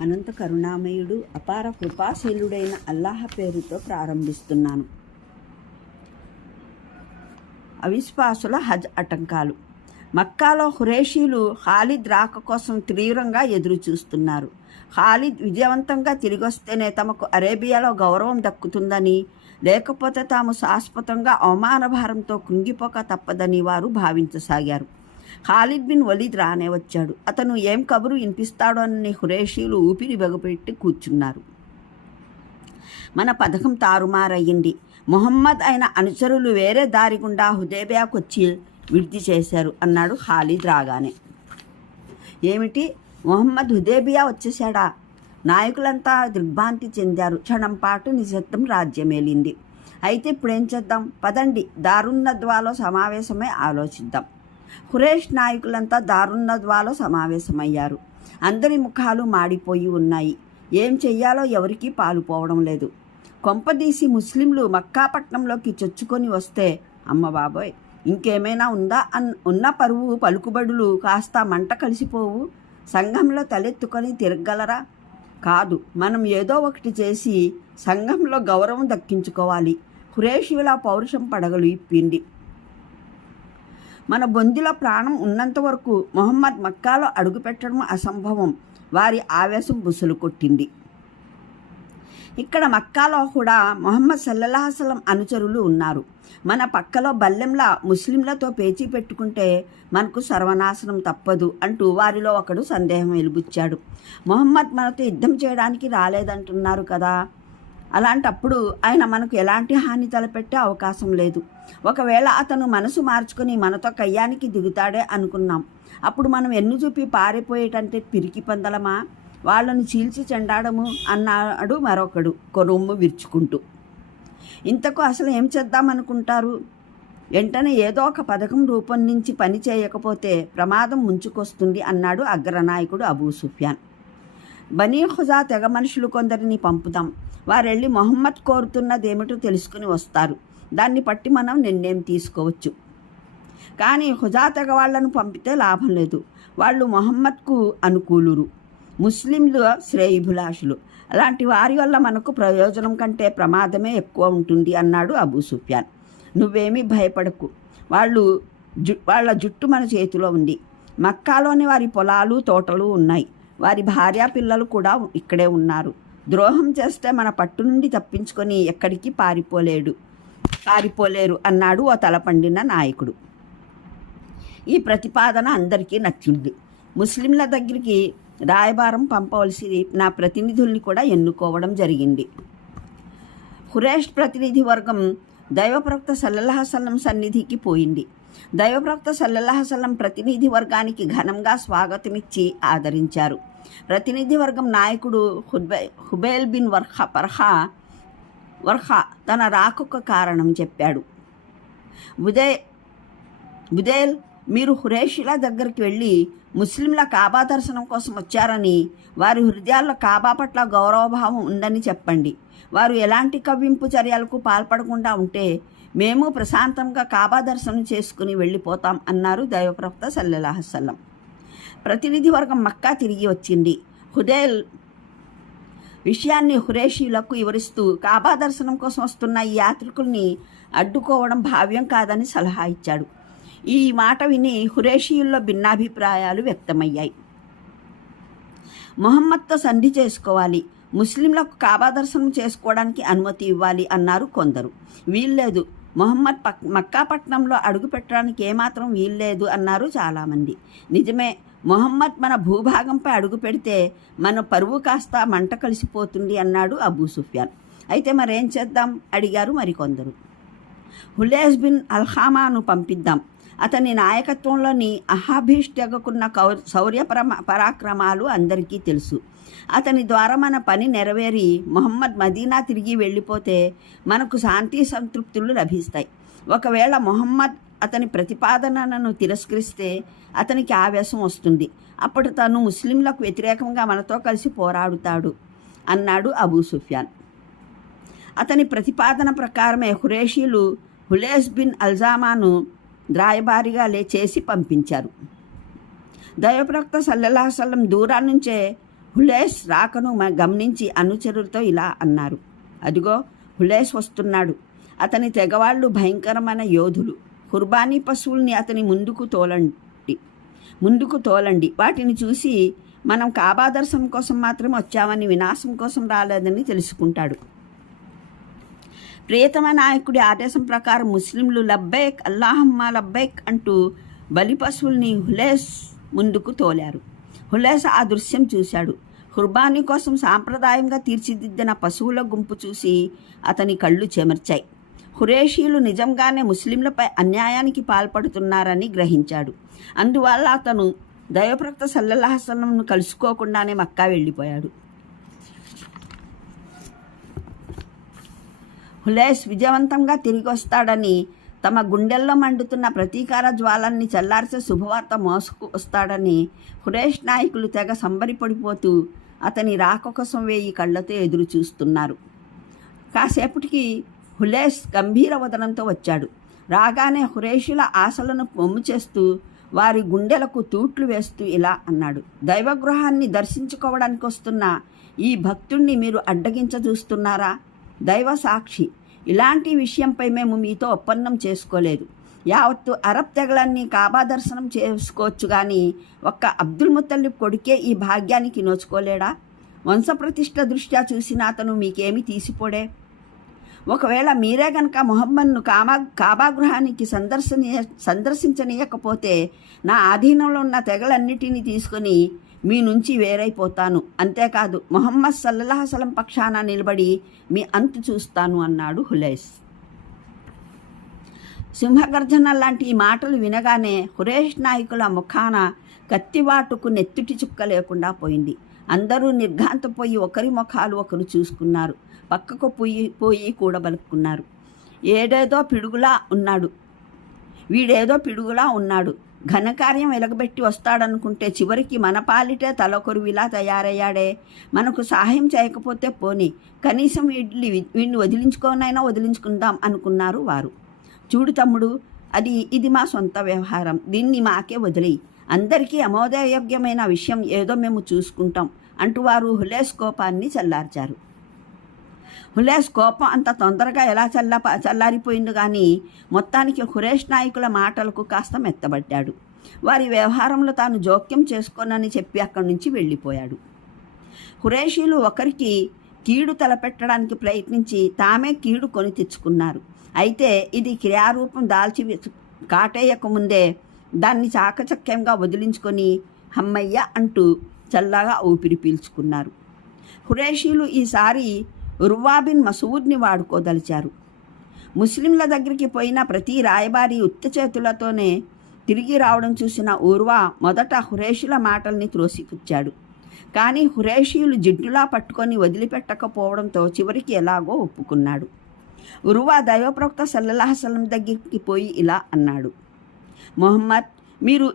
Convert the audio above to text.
అనంత కరుణామయుడు అపార కృపాశీలుడైన అల్లాహ పేరుతో ప్రారంభిస్తున్నాను. అవిశ్వాసుల హజ్ ఆటంకాలు. మక్కాలో హురేషీలు ఖాలిద్ రాక కోసం తీవ్రంగా ఎదురు చూస్తున్నారు ఖాలిద్ విజయవంతంగా తిరిగొస్తేనే తమకు అరేబియాలో గౌరవం దక్కుతుందని లేకపోతే తాము శాశ్వతంగా అవమానభారంతో కృంగిపోక తప్పదని వారు భావించసాగారు. ఖాలిద్ బిన్ వలీద్ రానే వచ్చాడు. అతను ఏం కబురు వినిపిస్తాడో అని హురేషీలు ఊపిరి బెగపెట్టి కూర్చున్నారు. మన పథకం తారుమారయ్యింది. మొహమ్మద్ అయిన అనుచరులు వేరే దారి గుండా హుదేబియాకు వచ్చి విడిది చేశారు అన్నాడు ఖాలిద్ రాగానే. ఏమిటి? మొహమ్మద్ హుదేబియా వచ్చేశాడా? నాయకులంతా దిగ్భ్రాంతి చెందారు. క్షణం పాటు నిశ్శబ్దం రాజ్యమేలింది. అయితే ఇప్పుడేం చేద్దాం? పదండి. దారున్నద్వాలో సమావేశమై ఆలోచిద్దాం. ఖురేష్ నాయకులంతా దారుణ ద్వాలో సమావేశమయ్యారు. అందరి ముఖాలు మాడిపోయి ఉన్నాయి. ఏం చెయ్యాలో ఎవరికీ పాలుపోవడం లేదు. కొంపదీసి ముస్లింలు మక్కాపట్నంలోకి చొచ్చుకొని వస్తే అమ్మ బాబోయ్ ఇంకేమైనా ఉందా అన్ ఉన్న పరువు పలుకుబడులు కాస్త మంట కలిసిపోవు. సంఘంలో తలెత్తుకొని తిరగలరా? కాదు మనం ఏదో ఒకటి చేసి సంఘంలో గౌరవం దక్కించుకోవాలి. ఖురేషిలా పౌరుషం పడగలు ఇప్పింది మన బొందిలో ప్రాణం ఉన్నంత వరకు మొహమ్మద్ మక్కాలో అడుగుపెట్టడం అసంభవం. వారి ఆవేశం బుసలు కొట్టింది. ఇక్కడ మక్కాలో కూడా మొహమ్మద్ సల్లల్లాహసలం అనుచరులు ఉన్నారు. మన పక్కలో బల్లెంలా ముస్లింలతో పేచీ పెట్టుకుంటే మనకు సర్వనాశనం తప్పదు అంటూ వారిలో ఒకడు సందేహం వెలుబుచ్చాడు. మొహమ్మద్ మనతో యుద్ధం చేయడానికి రాలేదంటున్నారు కదా. అలాంటప్పుడు ఆయన మనకు ఎలాంటి హాని తలపెట్టే అవకాశం లేదు. ఒకవేళ అతను మనసు మార్చుకుని మనతో కయ్యానికి దిగుతాడే అనుకున్నాం. అప్పుడు మనం ఎన్ను చూపి పారిపోయేటంటే పిరికి పందలమా? వాళ్ళను చీల్చి చెండాడము అన్నాడు మరొకడు కొరొమ్ము విరుచుకుంటూ. ఇంతకు అసలు ఏం చేద్దామనుకుంటారు వెంటనే ఏదో ఒక పథకం రూపొందించి పని చేయకపోతే ప్రమాదం ముంచుకొస్తుంది అన్నాడు అగ్రనాయకుడు అబూ సుఫియాన్. బనీ ఖుజా తెగ మనుషులు కొందరిని పంపుదాం. వారెళ్ళి మొహమ్మద్ కోరుతున్నదేమిటో తెలుసుకుని వస్తారు. దాన్ని బట్టి మనం నిర్ణయం తీసుకోవచ్చు. కానీ హుజా వాళ్ళను పంపితే లాభం లేదు. వాళ్ళు మొహమ్మద్కు అనుకూలురు. ముస్లింలు శ్రేయభిలాషులు. అలాంటి వారి వల్ల మనకు ప్రయోజనం కంటే ప్రమాదమే ఎక్కువ ఉంటుంది అన్నాడు అబూ సుఫ్యాన్. నువ్వేమీ భయపడకు. వాళ్ళు జు వాళ్ళ జుట్టు మన చేతిలో ఉంది. మక్కాలోని వారి పొలాలు తోటలు ఉన్నాయి. వారి భార్యా పిల్లలు కూడా ఇక్కడే ఉన్నారు. ద్రోహం చేస్తే మన పట్టు నుండి తప్పించుకొని ఎక్కడికి పారిపోలేడు. పారిపోలేరు అన్నాడు ఓ తలపండిన నాయకుడు. ఈ ప్రతిపాదన అందరికీ నచ్చింది. ముస్లింల దగ్గరికి రాయబారం పంపవలసి నా ప్రతినిధుల్ని కూడా ఎన్నుకోవడం జరిగింది. హురేష్ ప్రతినిధి వర్గం దైవప్రవక్త సల్లల్లాహసల్లం సన్నిధికి పోయింది. దైవప్రవక్త సల్లల్లాహసల్లం ప్రతినిధి వర్గానికి ఘనంగా స్వాగతమిచ్చి ఆదరించారు. ప్రతినిధి వర్గం నాయకుడు హుబే హుబేల్ బిన్ వర్హ పర్హా వర్హా తన రాకొక కారణం చెప్పాడు. బుదే బుదేల్ మీరు హురేషిలా దగ్గరికి వెళ్ళి ముస్లింల కాబా దర్శనం కోసం వచ్చారని వారి హృదయాల్లో కాబా పట్ల గౌరవభావం ఉందని చెప్పండి. వారు ఎలాంటి కవ్వింపు చర్యలకు పాల్పడకుండా ఉంటే మేము ప్రశాంతంగా కాబా దర్శనం చేసుకుని వెళ్ళిపోతాం అన్నారు దైవప్రవక్త సల్లెలాహసల్లం ప్రతినిధి వర్గం మక్కా తిరిగి వచ్చింది. హుదేల్ విషయాన్ని హురేషీలకు వివరిస్తూ కాబా దర్శనం కోసం వస్తున్న ఈ యాత్రికుల్ని అడ్డుకోవడం భావ్యం కాదని సలహా ఇచ్చాడు. ఈ మాట విని హురేషీయుల్లో భిన్నాభిప్రాయాలు వ్యక్తమయ్యాయి. మొహమ్మద్తో సంధి చేసుకోవాలి. ముస్లింలకు కాబా దర్శనం చేసుకోవడానికి అనుమతి ఇవ్వాలి అన్నారు కొందరు. వీల్లేదు. మొహమ్మద్ పక్ మక్కాపట్నంలో అడుగు పెట్టడానికి ఏమాత్రం వీల్లేదు అన్నారు చాలామంది. నిజమే మొహమ్మద్ మన భూభాగంపై అడుగు పెడితే మన పరువు కాస్త మంట కలిసిపోతుంది అన్నాడు అబూ సుఫియాన్. అయితే మరేం చేద్దాం? అడిగారు మరికొందరు. హులేస్ బిన్ అల్హామాను పంపిద్దాం. అతని నాయకత్వంలోని అహాభిష్టగకున్న కౌ శౌర్యపరమ పరాక్రమాలు అందరికీ తెలుసు. అతని ద్వారా మన పని నెరవేరి మొహమ్మద్ మదీనా తిరిగి వెళ్ళిపోతే మనకు శాంతి సంతృప్తులు లభిస్తాయి. ఒకవేళ మొహమ్మద్ అతని ప్రతిపాదనను తిరస్కరిస్తే అతనికి ఆవేశం వస్తుంది. అప్పుడు తను ముస్లింలకు వ్యతిరేకంగా మనతో కలిసి పోరాడుతాడు అన్నాడు అబూ సుఫియాన్. అతని ప్రతిపాదన ప్రకారమే హురేషీలు హులేస్ బిన్ అల్జామాను రాయబారిగా లే చేసి పంపించారు. దైవప్రవక్త సల్లల్లాహసల్లం దూరం నుంచే హులేస్ రాకను గమనించి అనుచరులతో ఇలా అన్నారు. అదిగో హులేస్ వస్తున్నాడు. అతని తెగవాళ్ళు భయంకరమైన యోధులు. కుర్బానీ పశువుల్ని అతని ముందుకు తోలండి. ముందుకు తోలండి. వాటిని చూసి మనం కాబాదర్శనం కోసం మాత్రమే వచ్చామని వినాశం కోసం రాలేదని తెలుసుకుంటాడు. ప్రియతమ నాయకుడి ఆదేశం ప్రకారం ముస్లింలు లబ్బైక్ అల్లాహమ్మ లబ్బైక్ అంటూ బలి పశువుల్ని హులేస్ ముందుకు తోలారు. హులేస్ ఆ దృశ్యం చూశాడు. కుర్బానీ కోసం సాంప్రదాయంగా తీర్చిదిద్దిన పశువుల గుంపు చూసి అతని కళ్ళు చెమర్చాయి. హురేషీలు నిజంగానే ముస్లింలపై అన్యాయానికి పాల్పడుతున్నారని గ్రహించాడు. అందువల్ల అతను దైవప్రక్త సల్లల్లాహసలంను కలుసుకోకుండానే మక్కా వెళ్ళిపోయాడు. హులేష్ విజయవంతంగా తిరిగి వస్తాడని తమ గుండెల్లో మండుతున్న ప్రతీకార జ్వాలన్ని చల్లార్చే శుభవార్త మోసుకు వస్తాడని హురేష్ నాయకులు తెగ సంబరిపడిపోతూ అతని రాక కోసం వేయి కళ్ళతో ఎదురు చూస్తున్నారు. కాసేపటికి హులేష్ గంభీర వదనంతో వచ్చాడు. రాగానే హురేషుల ఆశలను పొమ్ము చేస్తూ వారి గుండెలకు తూట్లు వేస్తూ ఇలా అన్నాడు. దైవగృహాన్ని దర్శించుకోవడానికి వస్తున్న ఈ భక్తుణ్ణి మీరు అడ్డగించ చూస్తున్నారా? దైవ సాక్షి ఇలాంటి విషయంపై మేము మీతో ఒప్పందం చేసుకోలేదు. యావత్తు అరబ్ తెగలన్నీ కాబా దర్శనం చేసుకోవచ్చు కానీ ఒక్క అబ్దుల్ ముత్తల్లిబ్ కొడుకే ఈ భాగ్యానికి నోచుకోలేడా? వంశప్రతిష్ఠ దృష్ట్యా చూసిన అతను మీకేమి తీసిపోడే? ఒకవేళ మీరే గనక మొహమ్మద్ను కామా కాబాగృహానికి సందర్శనీయ సందర్శించనీయకపోతే నా ఆధీనంలో ఉన్న తెగలన్నిటినీ తీసుకొని మీ నుంచి వేరైపోతాను. అంతేకాదు మొహమ్మద్ సల్లహసలం పక్షాన నిలబడి మీ అంతు చూస్తాను అన్నాడు హులైస్. సింహగర్జన లాంటి ఈ మాటలు వినగానే హురేష్ నాయకుల ముఖాన కత్తివాటుకు నెత్తిటి చుక్క లేకుండా పోయింది. అందరూ నిర్ఘాంతపోయి ఒకరి ముఖాలు ఒకరు చూసుకున్నారు. పక్కకు పోయి పోయి కూడబలుక్కున్నారు. ఏడేదో పిడుగులా ఉన్నాడు. వీడేదో పిడుగులా ఉన్నాడు. ఘనకార్యం వెలగబెట్టి వస్తాడనుకుంటే చివరికి మన పాలిటే తలకొరువిలా తయారయ్యాడే. మనకు సహాయం చేయకపోతే పోని కనీసం వీడిని వీడిని వదిలించుకోనైనా వదిలించుకుందాం అనుకున్నారు వారు. చూడు తమ్ముడు అది ఇది మా సొంత వ్యవహారం. దీన్ని మాకే వదిలేయి. అందరికీ అమోదయోగ్యమైన విషయం ఏదో మేము చూసుకుంటాం అంటూ వారు హులేస్ కోపాన్ని చల్లార్చారు. హులేస్ కోపం అంత తొందరగా ఎలా చల్ల చల్లారిపోయింది కానీ మొత్తానికి హురేష్ నాయకుల మాటలకు కాస్త మెత్తబడ్డాడు. వారి వ్యవహారంలో తాను జోక్యం చేసుకోనని చెప్పి అక్కడి నుంచి వెళ్ళిపోయాడు. హురేషీలు ఒకరికి కీడు తలపెట్టడానికి ప్రయత్నించి తామే కీడు కొని తెచ్చుకున్నారు. అయితే ఇది క్రియారూపం దాల్చి కాటేయక ముందే దాన్ని చాకచక్యంగా వదిలించుకొని హమ్మయ్య అంటూ చల్లగా ఊపిరి పీల్చుకున్నారు. హురేషీలు ఈసారి రువాబిన్ మసూద్ని వాడుకోదలిచారు. ముస్లింల దగ్గరికి పోయిన ప్రతి రాయబారి ఉత్త చేతులతోనే తిరిగి రావడం చూసిన ఊర్వా మొదట హురేషుల మాటల్ని త్రోసిపుచ్చాడు. కానీ హురేషీయులు జిడ్డులా పట్టుకొని వదిలిపెట్టకపోవడంతో చివరికి ఎలాగో ఒప్పుకున్నాడు. ఉరువా దైవప్రవక్త సల్లల్లాహసలం దగ్గరికి పోయి ఇలా అన్నాడు. మొహమ్మద్ మీరు